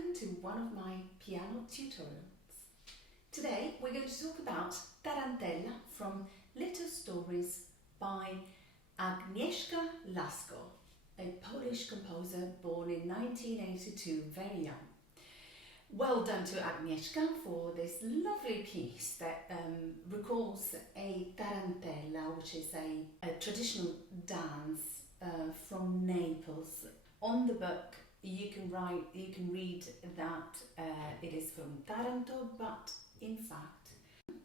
welcome to one of my piano tutorials. Today we're going to talk about Tarantella from Little Stories by Agnieszka Lasko, a Polish composer born in 1982, very young. Well done to Agnieszka for this lovely piece that recalls a tarantella, which is a traditional dance from Naples. On the book you can read that it is from Taranto, but in fact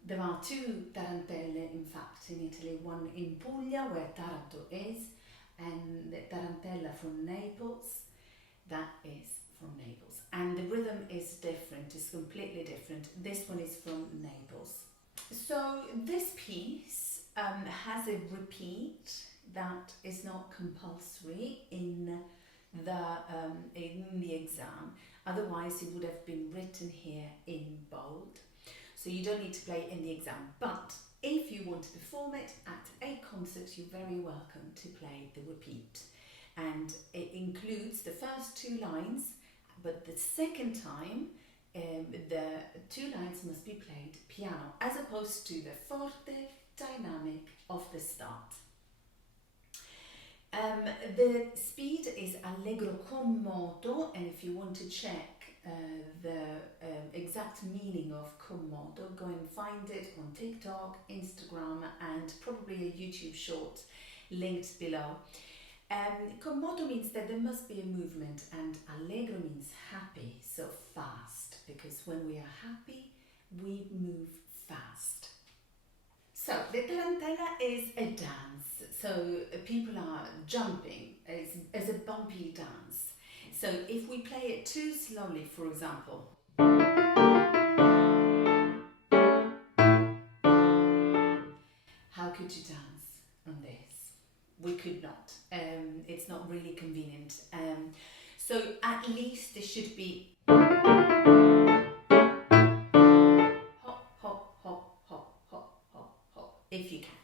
there are two tarantelle in fact in Italy, one in Puglia where Taranto is, and the tarantella from Naples, that is from Naples, and the rhythm is different, it's completely different. This one is from Naples. So this piece has a repeat that is not compulsory in the exam, otherwise it would have been written here in bold, so you don't need to play in the exam. But if you want to perform it at a concert, you're very welcome to play the repeat, and it includes the first two lines, but the second time the two lines must be played piano as opposed to the forte dynamic of the start. The speed is allegro con moto, and if you want to check the exact meaning of con moto, go and find it on TikTok, Instagram, and probably a YouTube short linked below. Con moto means that there must be a movement, and allegro means happy, so fast, because when we are happy, we move fast. So the tarantella is a dance, so people are jumping as a bumpy dance. So if we play it too slowly, for example, how could you dance on this? We could not. It's not really convenient. So at least there should be if you can.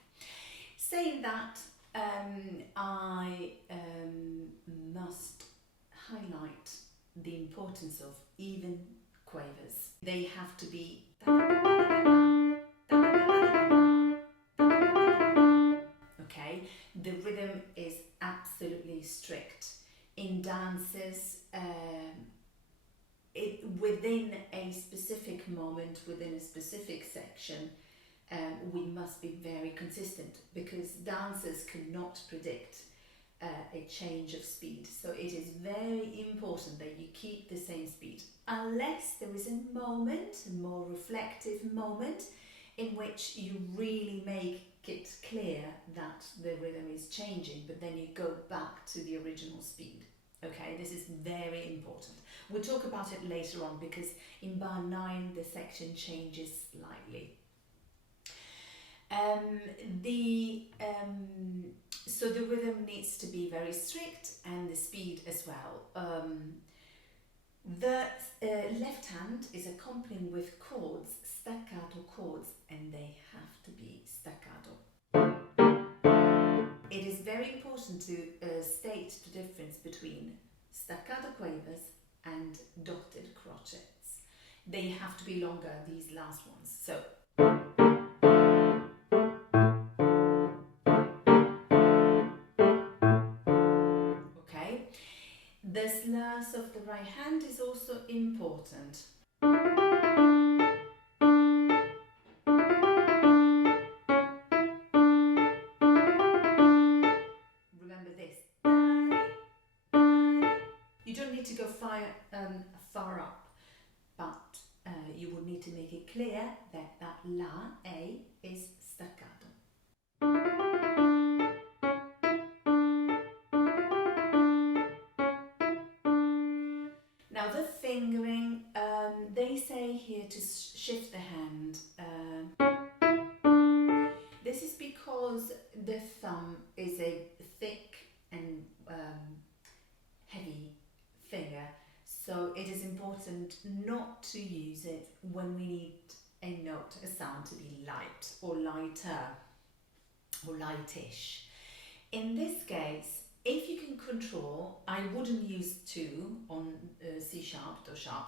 Saying that, I must highlight the importance of even quavers. They have to be okay. The rhythm is absolutely strict. In dances, within a specific moment, within a specific section, we must be very consistent, because dancers cannot predict a change of speed. So it is very important that you keep the same speed, unless there is a moment, a more reflective moment, in which you really make it clear that the rhythm is changing, but then you go back to the original speed. Okay, this is very important. We'll talk about it later on, because in bar 9 the section changes slightly. So the rhythm needs to be very strict, and the speed as well. The left hand is accompanying with chords, staccato chords, and they have to be staccato. It is very important to state the difference between staccato quavers and dotted crotchets. They have to be longer, these last ones. So the slurs of the right hand is also important. Remember this. You don't need to go far up, but you will need to make it clear that that la, A, is staccato. Now the fingering, they say here to shift the hand. This is because the thumb is a thick and heavy finger, so it is important not to use it when we need a note, a sound to be light or lighter or lightish. In this case, if you can control, I wouldn't use 2 on C sharp, Do sharp.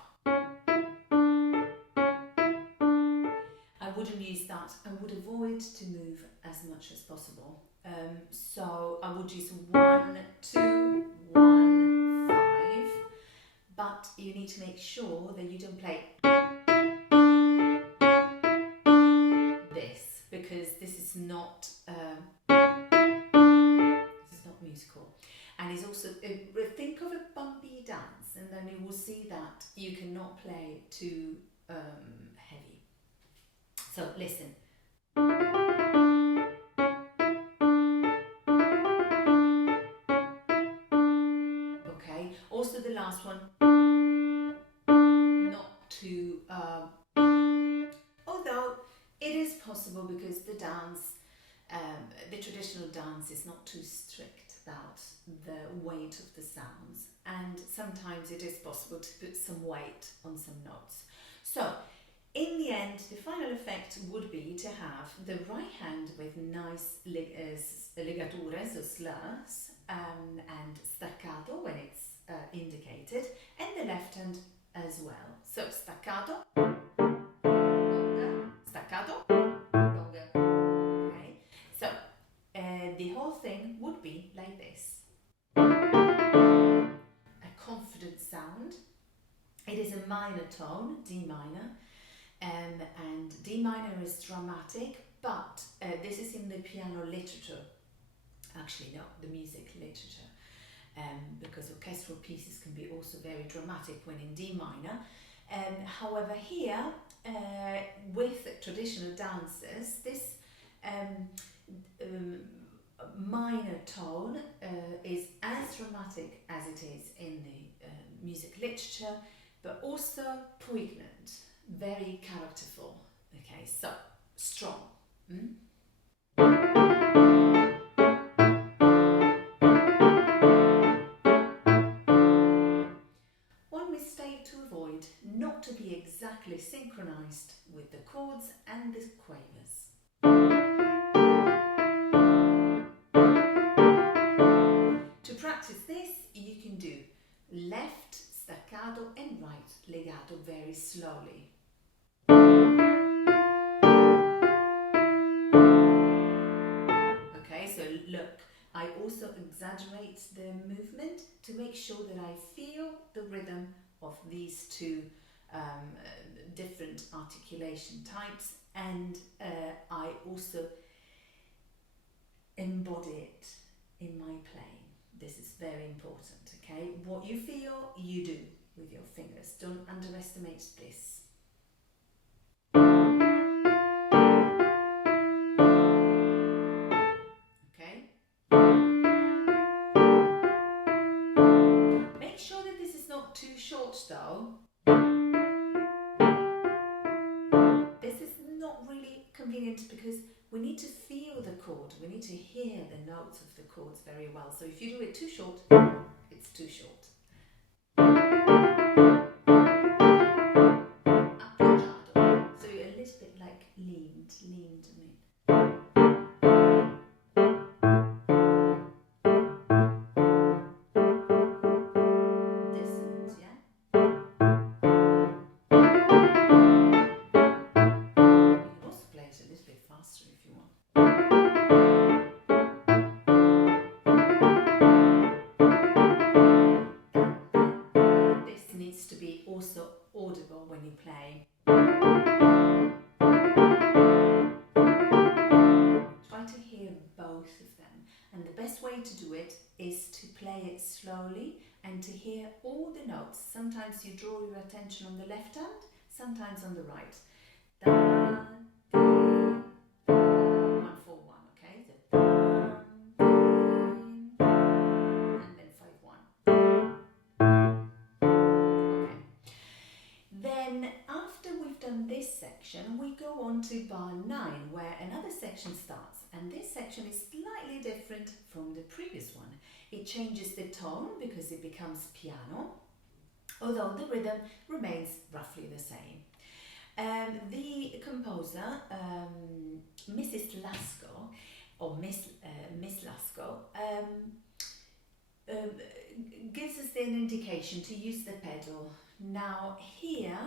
I wouldn't use that. I would avoid to move as much as possible. So I would use 1, 2, 1, 5. But you need to make sure that you don't play this, because this is not musical. And it's also think of a bumpy dance, and then you will see that you cannot play too heavy. So listen. Okay. Also the last one. Not too. Although it is possible, because the dance, the traditional dance, is not too strict about the weight of the sounds, and sometimes it is possible to put some weight on some notes. So in the end, the final effect would be to have the right hand with nice legature, so slurs, and staccato when it's indicated, and the left hand as well. So staccato, longer, staccato, longer. Okay, so the whole thing would be like this. A confident sound. It is a minor tone, D minor, and D minor is dramatic, but this is in the piano literature. Actually, no, the music literature, because orchestral pieces can be also very dramatic when in D minor. However, here, with traditional dances, this minor tone is as dramatic as it is in the music literature, but also poignant, very characterful. Okay, so strong. One mistake to avoid: not to be exactly synchronized with the chords and the quavers. To practice this, you can do left staccato and right legato very slowly. Okay, so look, I also exaggerate the movement to make sure that I feel the rhythm of these two different articulation types, and I also embody it in my playing. This is very important, okay? What you feel, you do with your fingers. Don't underestimate this. Okay? Make sure that this is not too short though. This is not really convenient, because we need to feel the chord, we need to hear the notes of the chords very well. So if you do it too short, it's too short. Appoggiato. So you're a little bit like leaned a bit. Dissonant, yeah? You can also play it a little bit faster if you want. This needs to be also audible when you play. Try to hear both of them, and the best way to do it is to play it slowly and to hear all the notes. Sometimes you draw your attention on the left hand, sometimes on the right. Da, di, da, 1, 4, 1, okay? So da, di, da, and then 5, 1. Okay. Then after we've done this section, we go on to bar 9, where another section starts, and this section is slightly different from the previous one. It changes the tone because it becomes piano, although the rhythm remains roughly the same. The composer, Mrs. Lasko, or Miss Lasko, gives us an indication to use the pedal. Now here,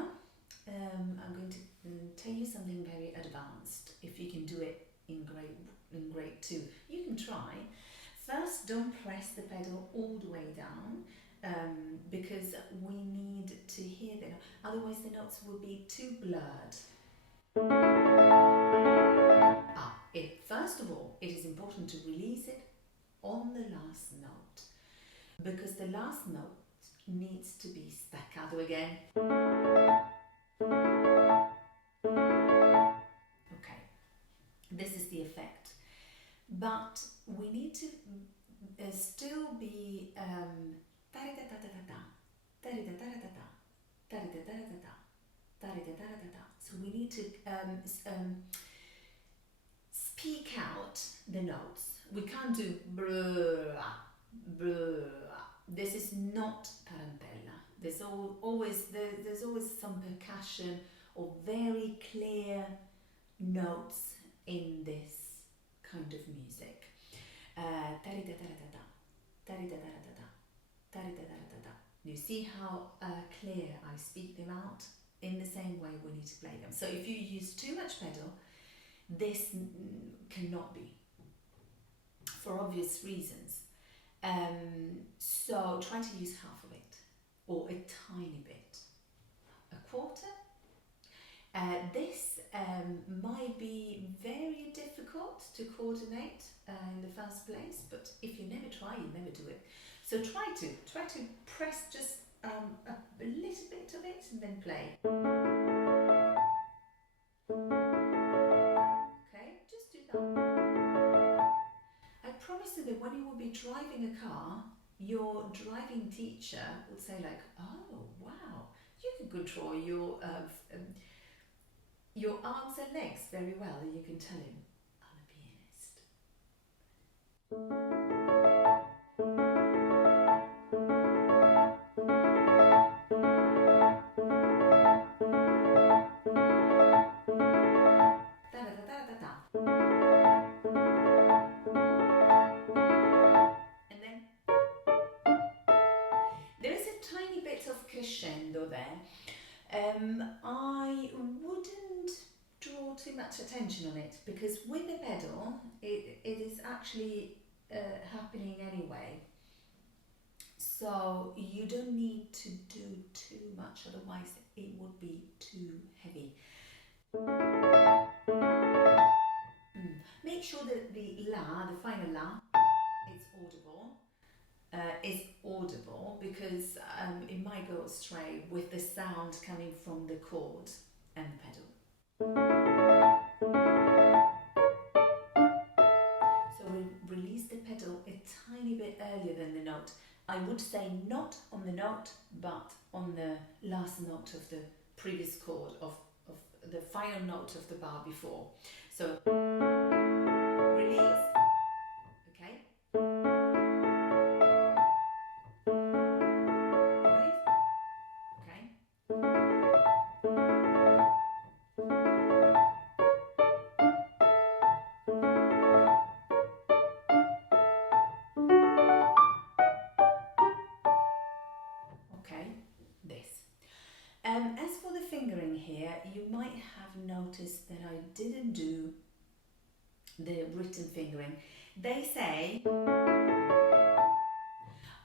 I'm going to tell you something very advanced. If you can do it in grade 2, you can try. First, don't press the pedal all the way down, because we need to hear the note. Otherwise the notes will be too blurred. First of all, it is important to release it on the last note, because the last note needs to be staccato again. Okay, this is the effect. But we need to still be so we need to speak out the notes. We can't do blah, blah. This is not Tarantella. There's always some percussion or very clear notes in this kind of music. You see how clear I speak them out? In the same way we need to play them. So if you use too much pedal, this cannot be, for obvious reasons. So try to use half of it, or a tiny bit, a quarter. This might be very difficult to coordinate in the first place, but if you never try, you never do it. So try to press just a little bit of it and then play. Okay, just do that. I promise you that when you will be driving a car, your driving teacher will say like, oh wow, you can control your arms and legs very well, and you can tell him, I'm a pianist. And then there is a tiny bit of crescendo there. I wouldn't draw too much attention on it, because with the pedal it is actually happening anyway, so you don't need to do too much, otherwise it would be too heavy. Make sure that the la, the final la, is audible, because it might go astray with the sound coming from the chord and the pedal. So we release the pedal a tiny bit earlier than the note. I would say not on the note, but on the last note of the previous chord, of the final note of the bar before. So release, okay? Right? Okay? Okay, this. As for the fingering here, you might have noticed that I didn't do the written fingering. They say,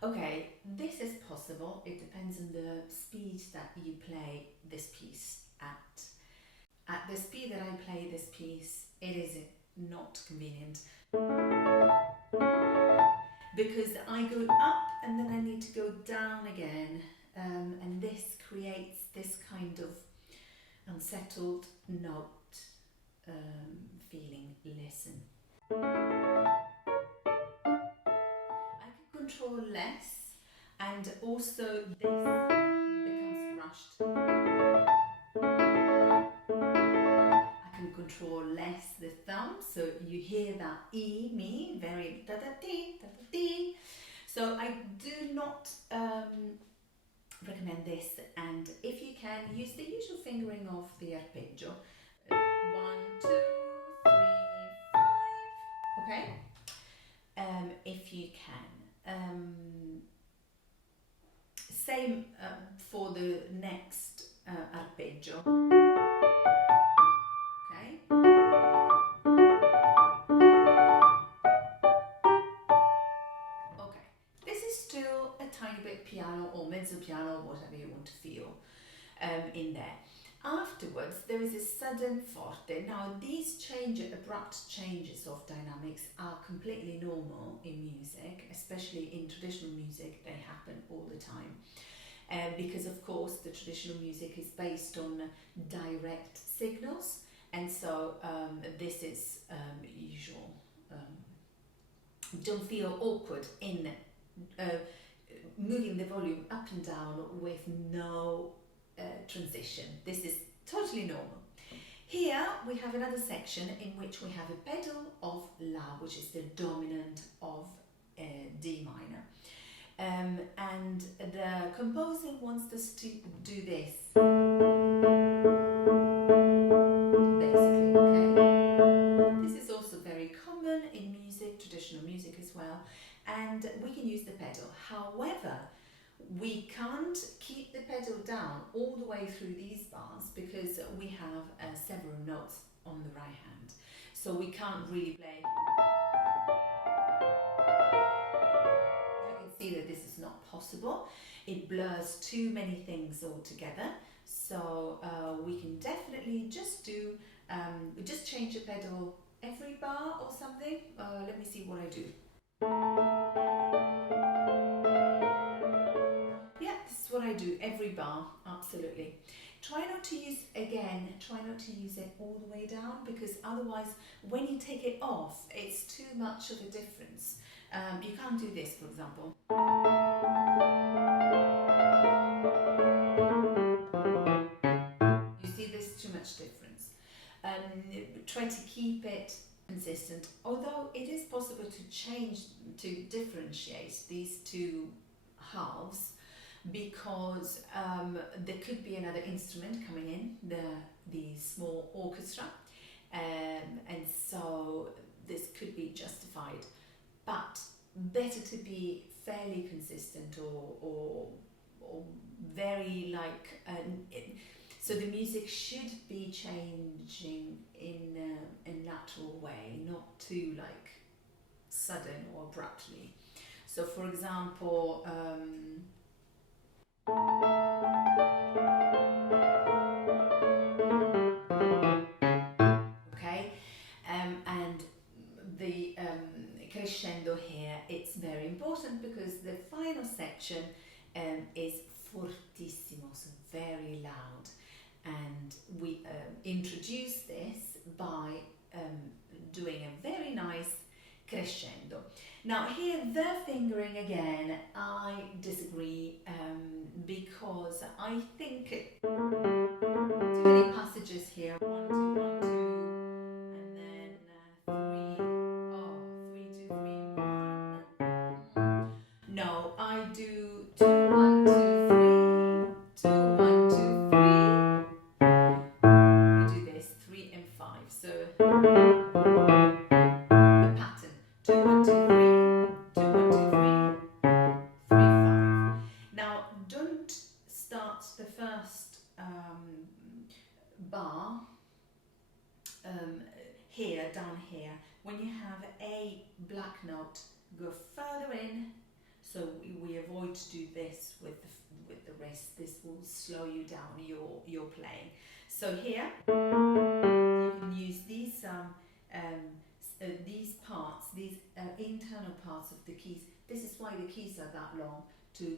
okay, this is possible. It depends on the speed that you play this piece at. At the speed that I play this piece, it is not convenient, because I go up and then I need to go down again, and this creates this kind of unsettled note feeling. Listen. I can control less, and also this becomes rushed. I can control less the thumb, so you hear that E, me, very da-da-dee, da-da-dee. So I do not recommend this, and if you can, use the usual fingering of the arpeggio. 1, 2, 3, 5. Okay? If you can. same for the next arpeggio. Okay. Okay. This is still a tiny bit piano or mezzo piano, whatever you want to feel in there. Afterwards, there is a sudden forte. Now, these abrupt changes of dynamics are completely normal in music, especially in traditional music. They happen all the time. Because, of course, the traditional music is based on direct signals, and so this is usual. Don't feel awkward in moving the volume up and down with no transition. This is totally normal. Here we have another section in which we have a pedal of La, which is the dominant of D minor. And the composer wants us to do this. Basically, okay? This is also very common in music, traditional music as well, and we can use the pedal. However, we can't keep the pedal down all the way through these bars because we have several notes on the right hand. So we can't really play. You can see that this is not possible. It blurs too many things all together. So we can definitely just do, just change the pedal every bar or something. Let me see what I do. What I do every bar, absolutely. Try not to use it all the way down, because otherwise when you take it off it's too much of a difference. You can't do this, for example. You see, there's too much difference. Try to keep it consistent, although it is possible to differentiate these two halves, because there could be another instrument coming in, the small orchestra, and so this could be justified. But better to be fairly consistent or very like, so the music should be changing in a natural way, not too like sudden or abruptly. So for example, okay, and the crescendo here, it's very important because the final section is fortissimo, so very loud, and we introduce this by doing a very nice crescendo. Now here, the fingering again, I disagree, because I think too many passages here. 1, 2, 1, 2, and then 3. Oh, 3, 2, 3, 1. No, I do 2, 1, 2, 3, 2, 1, 2, 3. I do this 3 and 5. So a pattern: 2, 1, 2, 3, 2, 1, 2, 3, 3, 5. Now don't start the first bar here, down here. When you have a black note, go further in. So we avoid to do this with the wrist. This will slow you down your playing. So here you can use these parts, these internal parts of the keys. This is why the keys are that long, to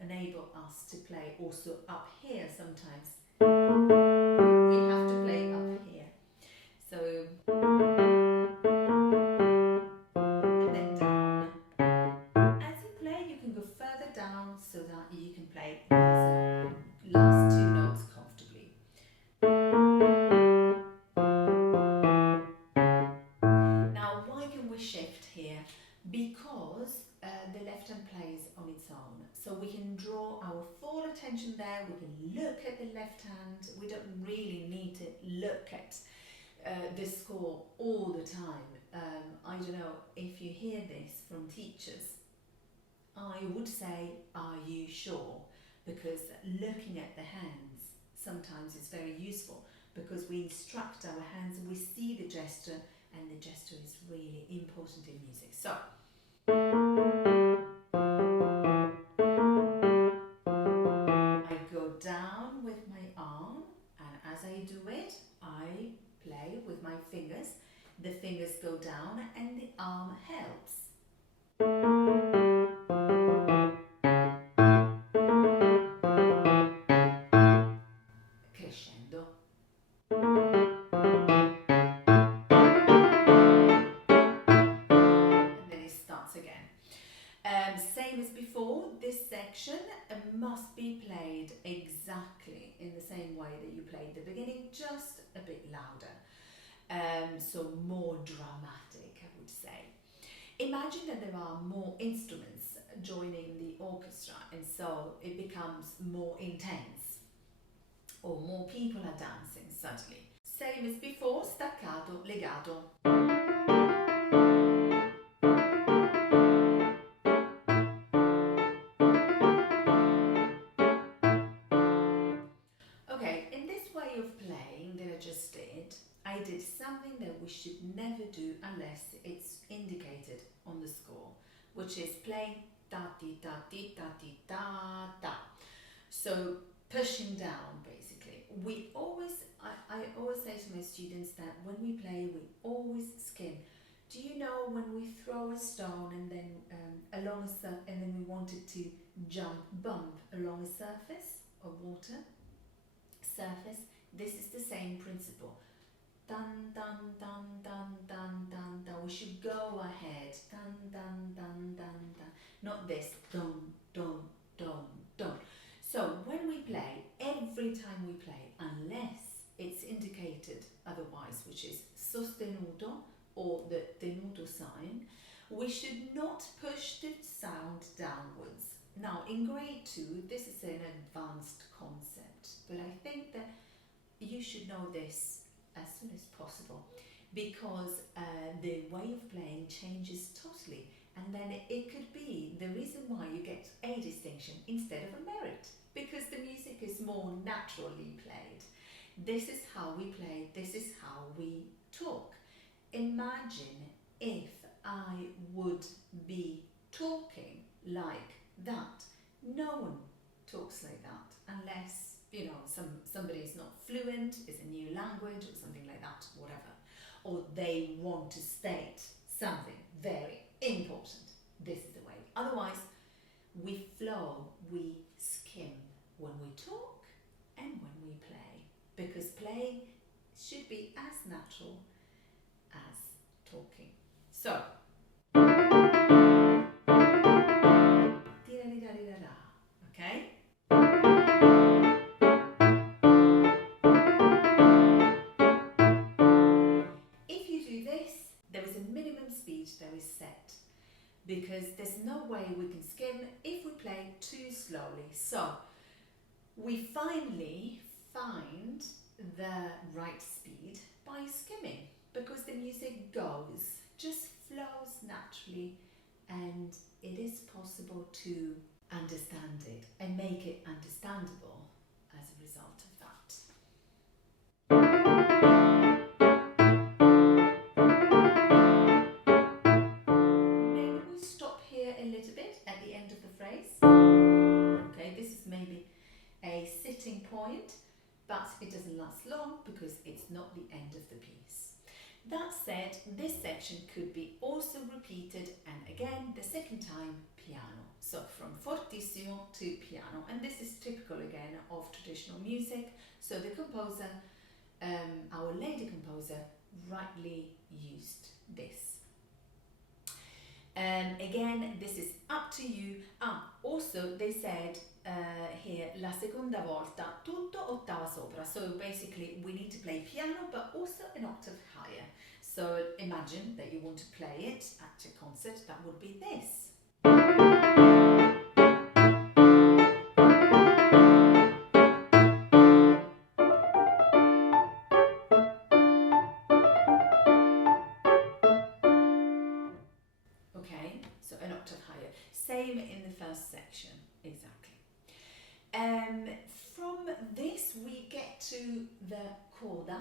enable us to play also up here. Sometimes we have to play up here. So and then down. As you play, you can go further down so that you can play these last two notes comfortably. Now, why can we shift here? Because the left hand plays on its own. So we can draw our full attention there, we can look at the left hand. We don't really need to look at the score all the time. I don't know if you hear this from teachers. I would say, are you sure? Because looking at the hands sometimes is very useful because we instruct our hands and we see the gesture, and the gesture is really important in music. So, I go down with my arm, and as I do it, I play with my fingers. The fingers go down and the arm helps. Crescendo. And then it starts again. Same as before, this section must be played exactly in the same way that you played the beginning, just a bit louder. So more dramatic, I would say. Imagine that there are more instruments joining the orchestra, and so it becomes more intense, or more people are dancing suddenly. Same as before, staccato, legato. Okay, in this way of playing that I just did, I did something that we should never do unless it's indicated on the score, which is playing ta-ti-ta-ti-ta-ti-ta-ta. So pushing down, basically. I always say to my students that when we play, we always skim. Do you know when we throw a stone and then and then we want it to bump along a surface of water? Surface, this is the same principle. Dun dun dun dun dun dun dun. We should go ahead. Dun dun dun dun dun. Not this. Dun dun dun dun. So when we play, every time we play, unless it's indicated otherwise, which is sostenuto or the tenuto sign, we should not push the sound downwards. Now, in grade 2, this is an advanced concept, but I think that you should know this as soon as possible because the way of playing changes totally, and then it could be the reason why you get a distinction instead of a merit, because the music is more naturally played. This is how we play, this is how we talk. Imagine if I would be talking like that. No one talks like that unless, somebody is not fluent, is a new language or something like that, whatever. Or they want to state something very important. This is the way. Otherwise, we flow, we skim when we talk and when we play. Because playing should be as natural as talking. So, okay? If you do this, there is a minimum speed that is set because there's no way we can skim if we play too slowly. So, we finally find the right speed by skimming because the music just flows naturally, and it is possible to understand it and make it understandable as a result of that. Maybe we stop here a little bit at the end of the phrase. Okay, this is maybe a sitting point, but it doesn't last long because it's not the end of the piece. That said, this section could be also repeated, and again, the second time, piano. So from fortissimo to piano, and this is typical again of traditional music. So the composer, our lady composer, rightly used this. Again, this is up to you. Also they said here, la seconda volta, tutto ottava sopra. So basically we need to play piano, but also an octave higher. So imagine that you want to play it at a concert, that would be this. Okay, so an octave higher. Same same in the first section, exactly. From this we get to the coda,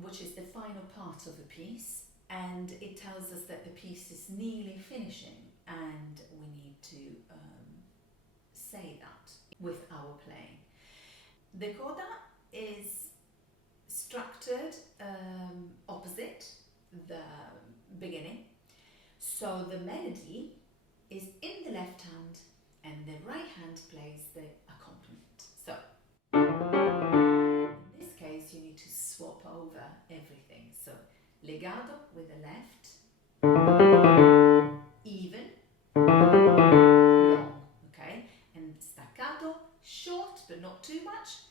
which is the final part of the piece, and it tells us that the piece is nearly finishing, and we need to say that with our playing. The coda is structured opposite the beginning, so the melody is in the left hand and the right hand plays the accompaniment. So in this case you need to swap over everything. So legato with the left, even, long, okay, and staccato, short but not too much,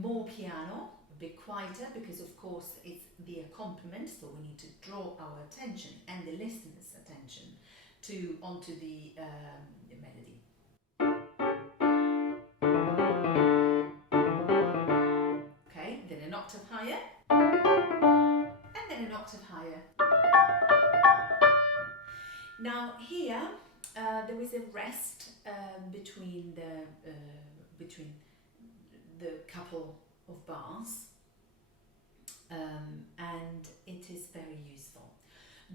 more piano, a bit quieter, because of course it's the accompaniment, so we need to draw our attention and the listener's attention onto the melody. Okay, then an octave higher, and then an octave higher. Now here there is a rest between the couple of bars, and it is very useful.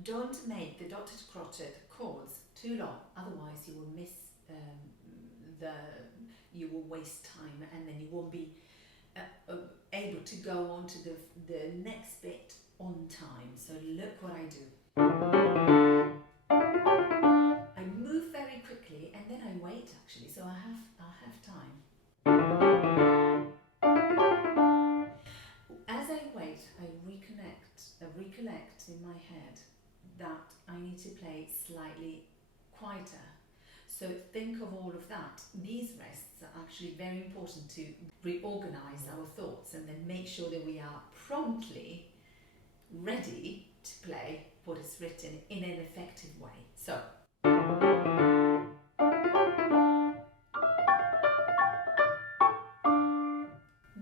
Don't make the dotted crotchet chords too long, otherwise you will miss you will waste time, and then you won't be able to go on to the next bit on time. So look what I do. I move very quickly and then I wait actually, so I'll have time. As I wait, I recollect in my head that I need to play slightly quieter. So think of all of that. These rests are actually very important to reorganize our thoughts and then make sure that we are promptly ready to play what is written in an effective way. So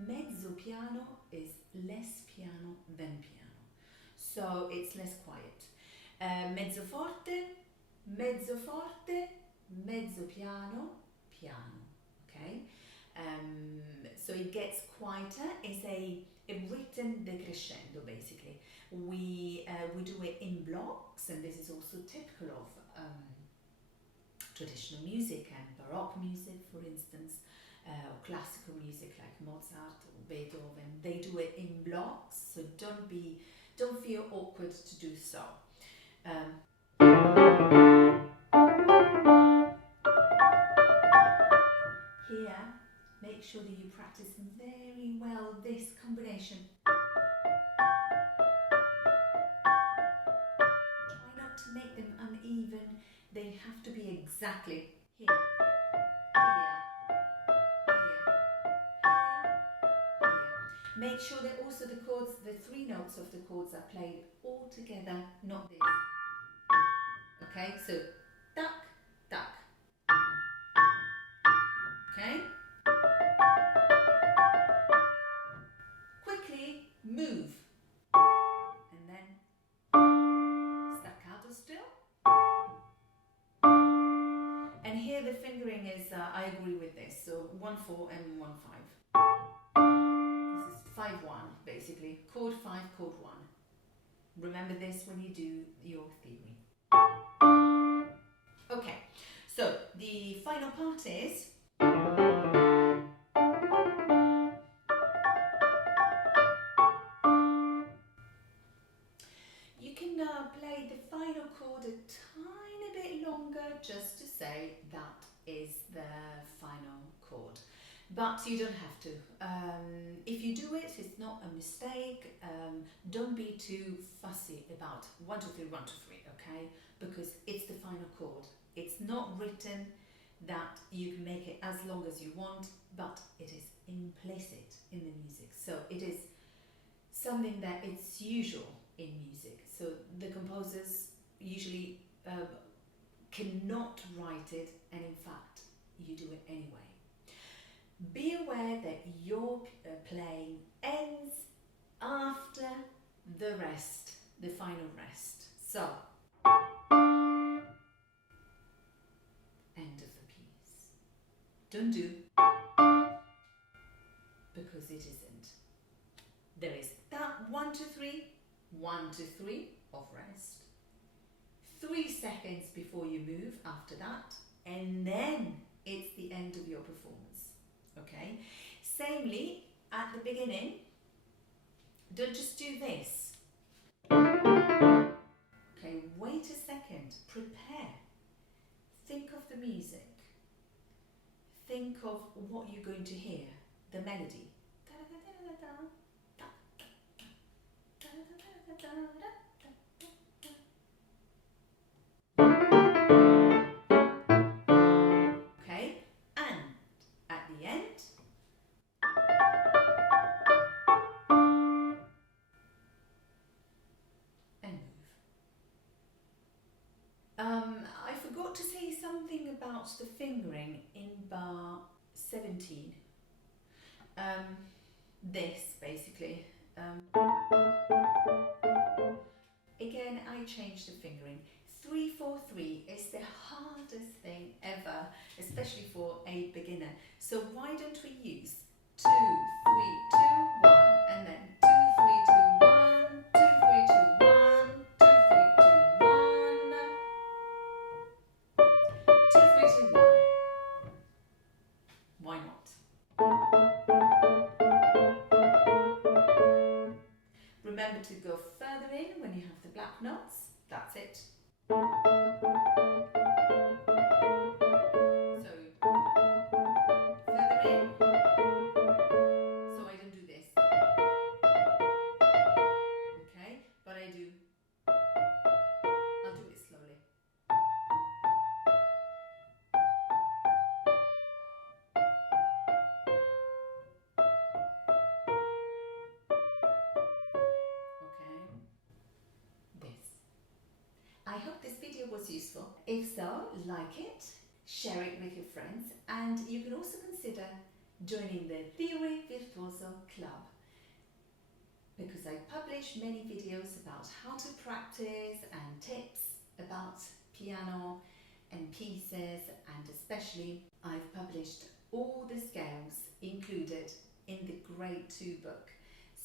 mezzo piano is less piano than piano, so it's less quiet. Mezzo forte, mezzo forte, mezzo piano, piano. Okay, so it gets quieter. It's a written decrescendo basically. We do it in blocks, and this is also typical of traditional music and Baroque music, for instance, or classical music like Mozart or Beethoven. They do it in blocks, so don't feel awkward to do so. Here, make sure that you practice very well this combination. Try not to make them uneven, they have to be exactly here, here, here. Make sure that also the chords, the three notes of the chords are played all together, not this. Okay, so duck, duck. Okay? Quickly move. And then staccato still. And here the fingering is, I agree with this, so 1-4 and 1-5. This is 5-1 basically, chord 5, chord 1. Remember this when you do your theory. Okay, so the final part is you can play the final chord a tiny bit longer just to say that is the final chord. But you don't have to. If you do it, it's not a mistake. Don't be too fussy about 1, 2, 3, 1, 2, 3, okay? Because it's the final chord. It's not written that you can make it as long as you want, but it is implicit in the music. So it is something that it's usual in music. So the composers usually cannot write it, and in fact, you do it anyway. Be aware that your playing ends after the rest, the final rest. So Don't do, because it isn't. There is that 1, 2, 3, 1, 2, 3 of rest. 3 seconds before you move after that, and then it's the end of your performance. Okay? Samely, at the beginning, don't just do this. Okay, wait a second, prepare. Think of the music. Think of what you're going to hear, the melody. Okay, and at the end, and move. I forgot to say something about the fingering in bar 17. This basically. Again, I changed the fingering. 3, 4, 3 is the hardest thing ever, especially for a beginner. So why don't we use 2, 3, 2, 1, and then 2, 3, 2, 1, 2, 3, 2, 1, 2, 3, 2, 1, 2, 3, 2, 1. Why not? Remember to go further in when you have the black notes. That's it. So, further in. So I don't do this. Okay, but I'll do it slowly. I hope this video was useful. If so, like it, share it with your friends, and you can also consider joining the Theory Virtuoso Club, because I publish many videos about how to practice and tips about piano and pieces, and especially I've published all the scales included in the Grade 2 book,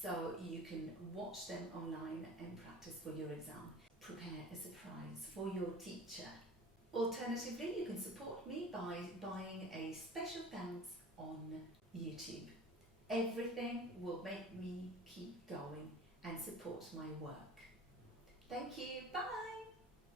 so you can watch them online and practice for your exam. Prepare a surprise for your teacher. Alternatively, you can support me by buying a special thanks on YouTube. Everything will make me keep going and support my work. Thank you. Bye.